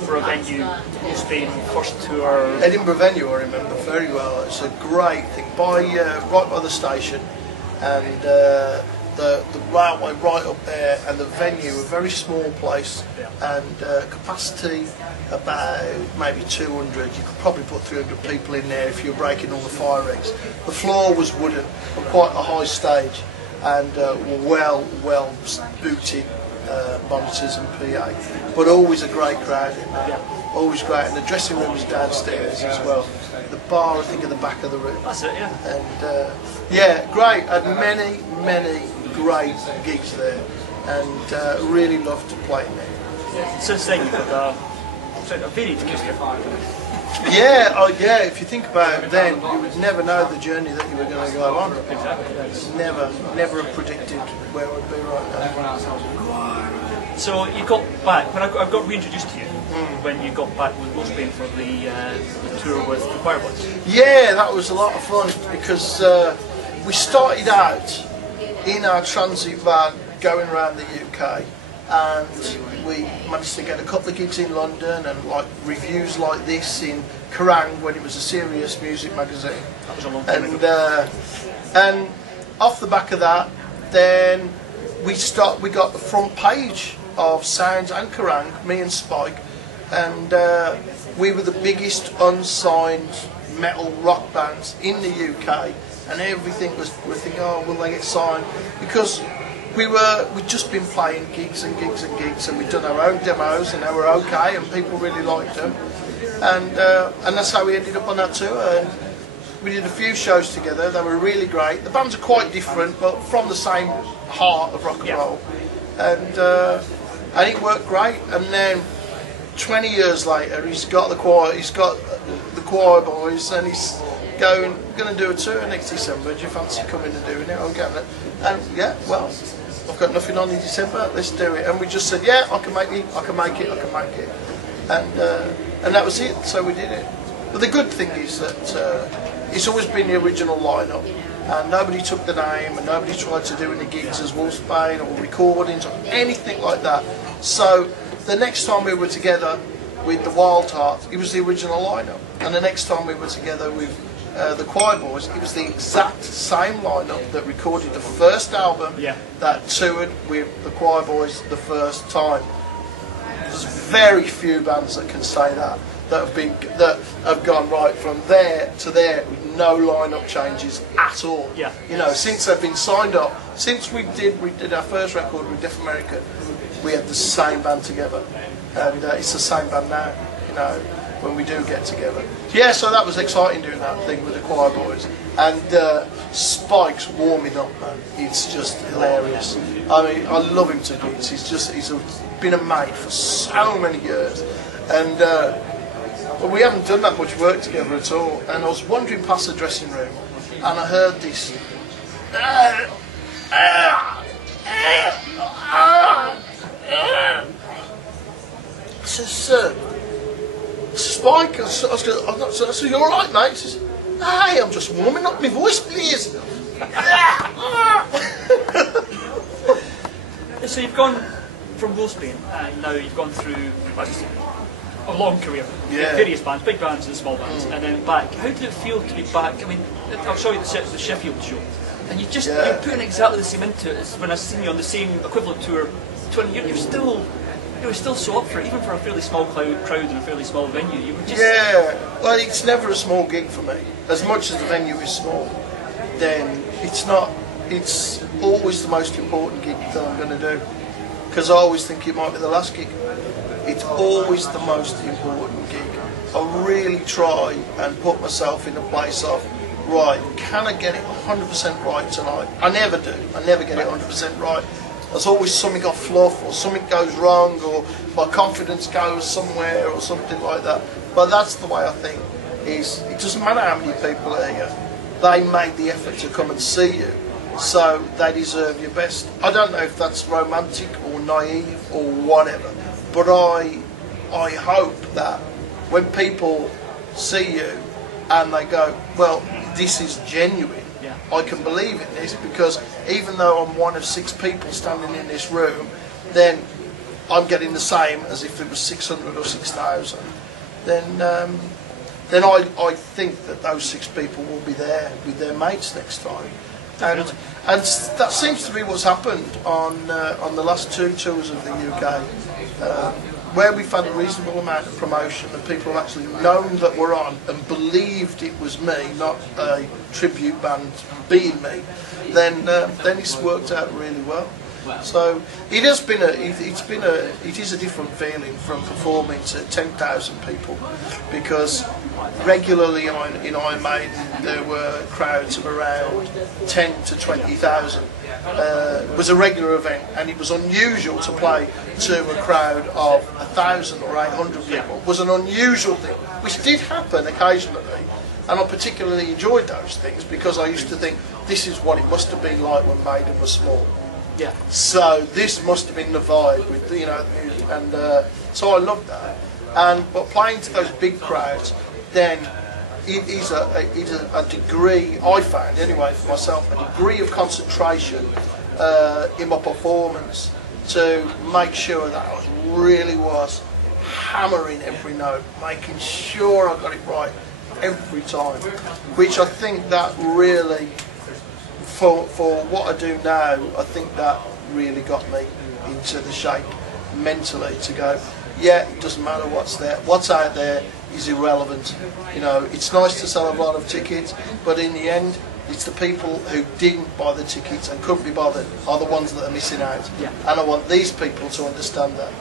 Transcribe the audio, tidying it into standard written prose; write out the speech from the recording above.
for a venue, Spain, first tour? Edinburgh venue I remember very well. It's a great thing, right by the station, and the railway right up there, and the venue, a very small place, and capacity about maybe 200. You could probably put 300 people in there if you're breaking all the fire rigs. The floor was wooden, on quite a high stage, and well booted monitors and PA, but always a great crowd in there. Always great, and the dressing room was downstairs as well. The bar, I think, at the back of the room. That's it, yeah. And yeah, great. Had many great gigs there, and really loved to play in there. Yeah. Since then, you've got a varied career. Yeah. If you think about it, then you would never know the journey that you were going to go on. Exactly. Never have predicted where it would be right now. So you got back when I got reintroduced to you. When you got back with Will Spain for the tour with the Fireboys. Yeah, that was a lot of fun because we started out in our transit van going around the UK, and we managed to get a couple of gigs in London and like reviews like this in Kerrang when it was a serious music magazine. That was a long time ago. And off the back of that, then we got the front page of Sounds and Kerrang, me and Spike, and we were the biggest unsigned metal rock bands in the UK, and everything was, we're thinking, oh, will they get signed? Because we'd just been playing gigs and gigs and gigs, and we'd done our own demos, and they were okay, and people really liked them, and that's how we ended up on that tour. And we did a few shows together. They were really great. The bands are quite different, but from the same heart of rock and roll, and it worked great. And then 20 years later, he's got the choir boys, and he's going to do a tour next December. Do you fancy coming and doing it? I'm getting it. And yeah, well, I've got nothing on in December. Let's do it. And we just said, yeah, I can make it. And that was it. So we did it. But the good thing is that it's always been the original lineup, and nobody took the name, and nobody tried to do any gigs as Wolfsbane or recordings or anything like that. So the next time we were together with the Wild Hearts, it was the original lineup, and the next time we were together with the Choir Boys, it was the exact same lineup that recorded the first album that toured with the Choir Boys the first time. There's very few bands that can say that have gone right from there to there with no lineup changes at all. Yeah. You know, since they've been signed up, since we did our first record with Deaf America, we had the same band together, and it's the same band now. You know, when we do get together. Yeah, so that was exciting doing that thing with the Choir Boys, and Spike's warming up, man. It's just hilarious. I mean, I love him to bits. He's been a mate for so many years, and. But we haven't done that much work together at all. And I was wandering past the dressing room, and I heard this. I says, Spike, I said, you all right, mate? He says, hey, I'm just warming up my voice, please. So you've gone from Wolfsbane, and now you've gone through a long career, various bands, big bands and small bands, and then back. How did it feel to be back? I mean, I saw you at the Sheffield show, and you're putting exactly the same into it as when I seen you on the same equivalent tour. You're still so up for it, even for a fairly small crowd and a fairly small venue. You were just well, it's never a small gig for me. As much as the venue is small, then it's not. It's always the most important gig that I'm going to do, because I always think it might be the last gig. It's always the most important gig. I really try and put myself in a place of, right, can I get it 100% right tonight? I never do. I never get it 100% right. There's always something off fluff, or something goes wrong, or my confidence goes somewhere, or something like that. But that's the way I think. It doesn't matter how many people are here. They made the effort to come and see you, so they deserve your best. I don't know if that's romantic or naive or whatever. But I hope that when people see you and they go, well, this is genuine, I can believe in this, because even though I'm one of 6 people standing in this room, then I'm getting the same as if it was 600 or 6,000, then I think that those 6 people will be there with their mates next time. And that seems to be what's happened on the last 2 tours of the UK, where we've had a reasonable amount of promotion and people have actually known that we're on and believed it was me, not a tribute band being me. Then it's worked out really well. So it has been it is a different feeling from performing to 10,000 people, because regularly in Iron Maiden there were crowds of around 10 to 20,000. It was a regular event, and it was unusual to play to a crowd of 1,000 or 800 people. It was an unusual thing, which did happen occasionally, and I particularly enjoyed those things because I used to think this is what it must have been like when Maiden was small. Yeah. So this must have been the vibe with the music, and so I loved that. But playing to those big crowds, then it is a degree, I found anyway for myself, a degree of concentration in my performance to make sure that I really was hammering every note, making sure I got it right every time, which I think that really, for what I do now, I think that really got me into the shape mentally to go, yeah, it doesn't matter what's there, what's out there is irrelevant. It's nice to sell a lot of tickets, but in the end, it's the people who didn't buy the tickets and couldn't be bothered are the ones that are missing out. Yeah. And I want these people to understand that.